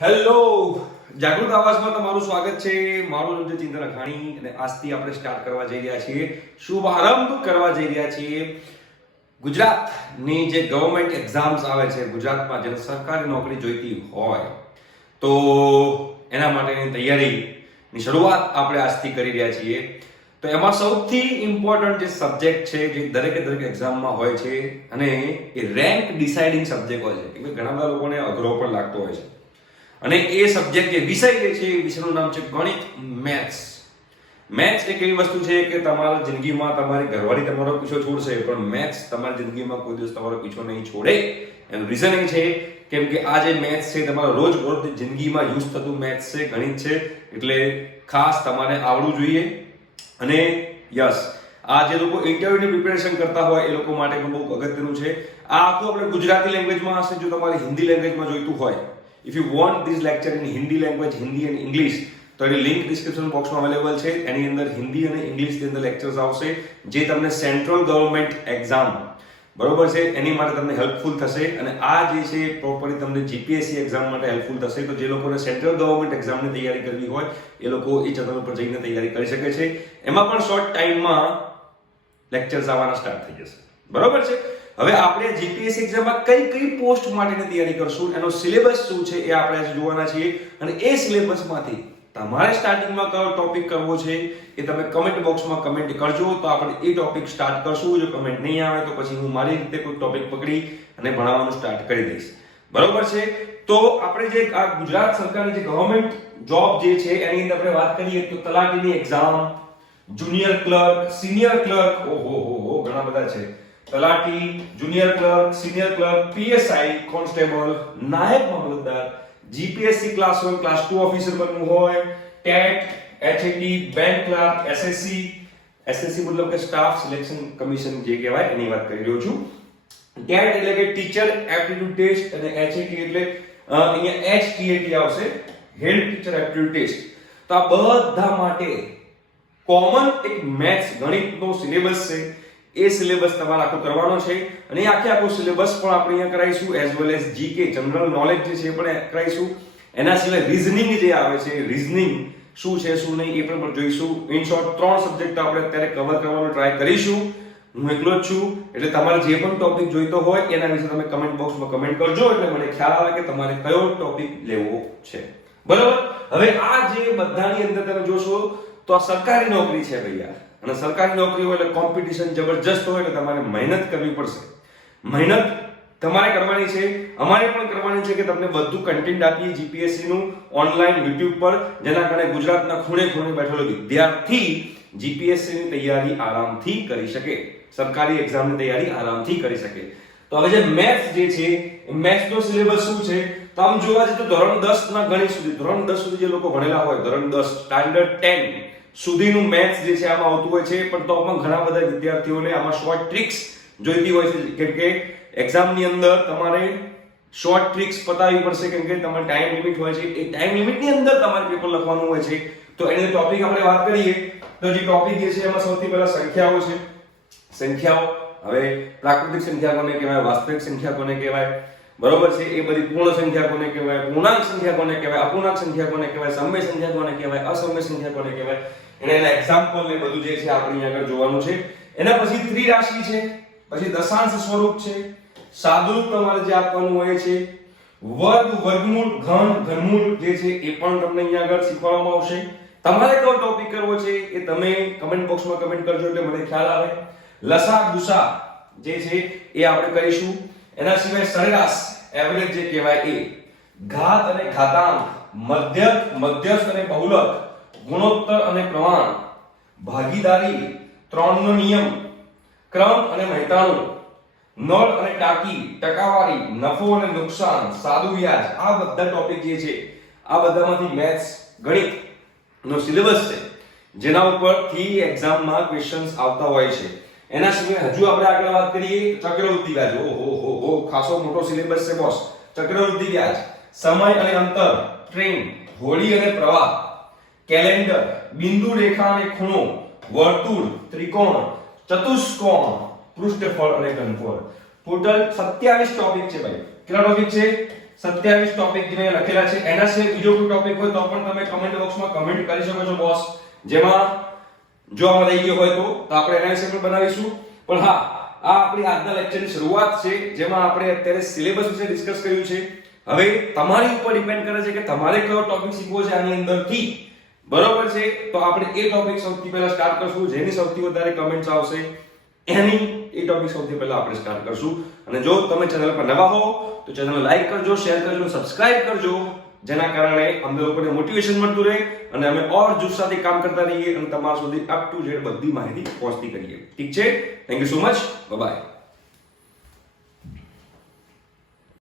Hello, જાગૃત આવાજમાં તમારું સ્વાગત છે. મારું નામ છે ચિંતન અખાણી અને આજથી આપણે સ્ટાર્ટ કરવા જઈ રહ્યા છીએ, શુભારંભ કરવા જઈ રહ્યા છીએ ગુજરાતની જે ગવર્મેન્ટ એક્ઝામ્સ આવે છે ગુજરાતમાં, જેને સરકારી નોકરી જોઈતી હોય તો એના માટેની તૈયારીની શરૂઆત આપણે આજથી કરી રહ્યા છીએ. તો એમાં સૌથી ઇમ્પોર્ટન્ટ જે સબ્જેક્ટ છે, જે દરેક એક્ઝામમાં હોય છે, અને એ રેન્ક ડિસાઇડિંગ સબ્જેક્ટ હોય છે. કેમ કે ઘણા બધા લોકોને અઘરો પણ લાગતો હોય છે, અને એ સબ્જેક્ટ જે વિષય જે છે એ વિષયનું નામ છે ગણિત, મેથ્સ. મેથ્સ એક એવી વસ્તુ છે કે તમારા જિંદગીમાં તમારી ઘરવાળી તમારો પીછો છોડશે, પણ મેથ્સ તમારી જિંદગીમાં કોઈ દિવસ તમારો પીછો નહીં છોડે. એનું રીઝન એ છે કેમ કે આ જે મેથ્સ છે તમારા રોજબરોજની જિંદગીમાં યુઝ થતું મેથ્સ છે, ગણિત છે, એટલે ખાસ તમારે આવડવું જોઈએ. અને યસ, આ જે લોકો ઇન્ટરવ્યુની પ્રિપેરેશન કરતા હોય એ લોકો માટે પણ બહુ અગત્યનું છે. આ આખું આપણે ગુજરાતી લેંગ્વેજમાં હશે. જો તમારે હિન્દી લેંગ્વેજમાં જોઈતું હોય, if you want this lecture in Hindi language, Hindi and English, તો એની લિંક ડિસ્ક્રિપ્શન બોક્સમાં અવેલેબલ છે. એની અંદર હિન્દી અને ઇંગ્લિશની અંદર લેક્ચર્સ આવશે, જે તમને સેન્ટ્રલ ગવર્મેન્ટ એક્ઝામ, બરોબર છે, એની માટે તમને હેલ્પફુલ થશે. અને આ જે છે પ્રોપરલી તમને જીપીએસસી એક્ઝામ માટે હેલ્પફુલ થશે. તો જે લોકોને સેન્ટ્રલ ગવર્મેન્ટ એક્ઝામની તૈયારી કરવી હોય એ લોકો એ ચેનલ પર જઈને તૈયારી કરી શકે છે. એમાં પણ શોર્ટ ટાઈમમાં લેક્ચર્સ આવવાના સ્ટાર્ટ થઈ જશે, બરોબર છે. હવે આપણે જીપીએસસી એક્ઝામમાં કઈ પોસ્ટ માટેની તૈયારી કરશું, એનો સિલેબસ શું છે એ આપણે આજે જોવાના છીએ. અને એ સિલેબસમાંથી તમારે સ્ટાર્ટિંગમાં કયો ટોપિક કરવો છે એ તમે કમેન્ટ બોક્સમાં કમેન્ટ કરજો, તો આપણે એ ટોપિક સ્ટાર્ટ કરશું. જો કમેન્ટ નહીં આવે તો પછી હું મારી રીતે કોઈ ટોપિક પકડી અને ભણાવવાનું સ્ટાર્ટ કરી દઈશ, બરોબર છે. તો આપણે જે આ ગુજરાત સરકારની જે ગવર્મેન્ટ જોબ જે છે એની અંદર આપણે વાત કરીએ તો તલાટીની exam, junior clerk, senior clerk, ઓહો ઘણા બધા છે. તલાટી, junior clerk, senior clerk, PSI, constable, નાયબ મામલતદાર, જીપીએસસી ક્લાસ 1 ક્લાસ 2 ઓફિસર બનવું હોય, TET, HAT, bank clerk, SSC મતલબ કે સ્ટાફ સિલેક્શન કમિશન જે કહેવાય એની વાત કરી રહ્યો છું. ટેટ એટલે કે ટીચર એપ્ટિટ્યુડ ટેસ્ટ, અને એચએટી એટલે અહીંયા એચટીએટી આવશે, હેડ ટીચર એપ્ટિટ્યુડ ટેસ્ટ. તો આ બધા માટે કોમન એક મેથ્સ ગણિતનો સિલેબસ છે. એ સિલેબસ તમારે આખો કરવાનો છે, અને એ આખો સિલેબસ પણ આપણે અહીંયા કરાઈશું, as well as GK general knowledge જે છે એ પણ કરાઈશું. એના સિવાય રીઝનિંગ જે આવે છે, રીઝનિંગ શું છે શું નહીં એ પણ જોઈશું. ઇન શોર્ટ 3 સબ્જેક્ટ આપણે અત્યારે કવર કરવાનો ટ્રાય કરીશું. હું એકલો જ છું, એટલે તમારે જે પણ ટોપિક જોઈતો હોય એના વિશે તમે કમેન્ટ બોક્સમાં કમેન્ટ કરજો, એટલે મને ખ્યાલ આવે કે તમારે કયો ટોપિક લેવો છે, બરાબર. હવે આ જે બધાની અંદર તમે જોશો તો આ સરકારી નોકરી છે ભૈયા, અને સરકારી નોકરી હોય એટલે કોમ્પિટિશન જબરજસ્ત હોય, એટલે તમારે મહેનત કરવી પડશે. મહેનત તમારે કરવાની છે, અમારે પણ કરવાની છે કે તમને બધું કન્ટેન્ટ આપીએ જીપીએસસી નું ઓનલાઈન યુટ્યુબ પર, જેના કારણે ગુજરાતના ખૂણે ખૂણે બેઠેલો વિદ્યાર્થી જીપીએસસી ની તૈયારી આરામથી કરી શકે, સરકારી એક્ઝામની તૈયારી આરામથી કરી શકે. તો હવે જે મેથ્સ જે છે એ મેથ્સ નો સિલેબસ શું છે, તો આમ જોવા જઈએ તો ધોરણ 10 ના ગણિત સુધી, ધોરણ 10 સુધી જે લોકો ભણેલા હોય, ધોરણ 10 સ્ટાન્ડર્ડ 10 સુધીનું મેથ્સ જે છે આમાં આવતું હોય છે. પણ તો પણ ઘણા બધા વિદ્યાર્થીઓને આમાં શોર્ટ ટ્રિક્સ જોઈતી હોય છે, કેમ કે એક્ઝામની અંદર તમારે શોર્ટ ટ્રિક્સ પતાવવી પડશે, કેમ કે તમારે ટાઈમ લિમિટ હોય છે. એ ટાઈમ લિમિટની અંદર તમારે પેપર લખવાનું હોય છે. તો એની ટોપિક આપણે વાત કરીએ તો જે ટોપિક જે છે એમાં સૌથી પહેલા સંખ્યાઓ છે. સંખ્યાઓ, હવે પ્રાકૃતિક સંખ્યા કોને કહેવાય, વાસ્તવિક સંખ્યા કોને કહેવાય, બરોબર છે. એ બધી પૂર્ણ સંખ્યા કોને કહેવાય, પૂર્ણાંક સંખ્યા કોને કહેવાય, અપૂર્ણાંક સંખ્યા કોને કહેવાય, સમય સંખ્યા કોને કહેવાય, અસમય સંખ્યા કોને કહેવાય, એના એક્ઝામ્પલ ને બધું જે છે આપણે આગળ જોવાનું છે. એના પછી ત્રિરાશિ છે, પછી દશાંશ સ્વરૂપ છે, સાદુરૂપ તમારે જે આપવાનું હોય છે, વર્ગ, વર્ગમૂળ, ઘન, ઘનમૂળ જે છે એ પણ તમને અહીંયા આગળ શીખવાડવામાં આવશે. તમારે કયો ટોપિક કરવો છે એ તમે કમેન્ટ બોક્સમાં કમેન્ટ કરજો, એટલે મને ખ્યાલ આવે. લસા ગુસા જે છે એ આપણે કરીશું. એના સિવાય સરેરાશ, એવરેજ જે કહેવાય એ, ઘાત અને ઘાતાંક, મધ્યક, મધ્યસ્થ અને બહુલક, ગુણોત્તર અને પ્રમાણ, ભાગીદારી, 3 નો નિયમ, ક્રમ અને મહેતાણું, નળ અને ટાંકી, ટકાવારી, નફો અને નુકસાન, સાદું વ્યાજ. આ બધા ટોપિક જે છે આ બધામાંથી મેથ્સ ગણિત નો સિલેબસ છે, જેના ઉપરથી એક્ઝામમાં ક્વેશ્ચન્સ આવતા હોય છે. એના સિવાય હજુ આપણે આગળ વાત કરીએ ચક્રવૃદ્ધિ વ્યાજ. ઓહો ખાસો મોટો સિલેબસ છે બોસ. ચક્રવૃદ્ધિ વ્યાજ, સમય અને અંતર, ટ્રેન, હોળી અને પ્રવાહ, કેલેન્ડર, બિંદુ, રેખા અને ખૂણો, વર્તુળ, ત્રિકોણ, ચતુષ્કોણ, પૃષ્ઠફળ અને ઘનફળ. ટોટલ 27 ટોપિક છે ભાઈ. કેટલા ટોપિક છે? 27 ટોપિક જે મેં લખેલા છે એના સિવાય બીજો કોઈ ટોપિક હોય તો પણ તમે કમેન્ટ બોક્સમાં કમેન્ટ કરી શકો છો બોસ, જેમાં જો આ રહી ગયો હોય તો આપણે એના વિશે પણ બનાવીશું. પણ હા, આ આપણી આજના લેક્ચરની શરૂઆત છે, જેમાં આપણે અત્યારે સિલેબસ વિશે ડિસ્કસ કર્યું છે. હવે તમારી ઉપર ડિપેન્ડ કરે છે કે તમારે કયો ટોપિક શીખવો છે આની અંદરથી, બરોબર છે? તો આપણે એ ટોપિક સૌથી પહેલા સ્ટાર્ટ કરશું. જેની સૌથી વધારે કમેન્ટ્સ આવશે એની એ ટોપિક સૌથી પહેલા આપણે સ્ટાર્ટ કરશું. અને જો તમે ચેનલ પર નવા હો તો ચેનલ લાઈક કરજો, શેર કરજો, સબસ્ક્રાઇબ કરજો, જેના કારણે અમને લોકોને મોટિવેશન મળતું રહે અને અમે ઓર જુસ્સાથી કામ કરતા રહીએ અને તમારા સુધી અપ ટુ ડેટ બધી માહિતી પહોંચતી કરીએ. ઠીક છે? Thank you so much. Bye bye.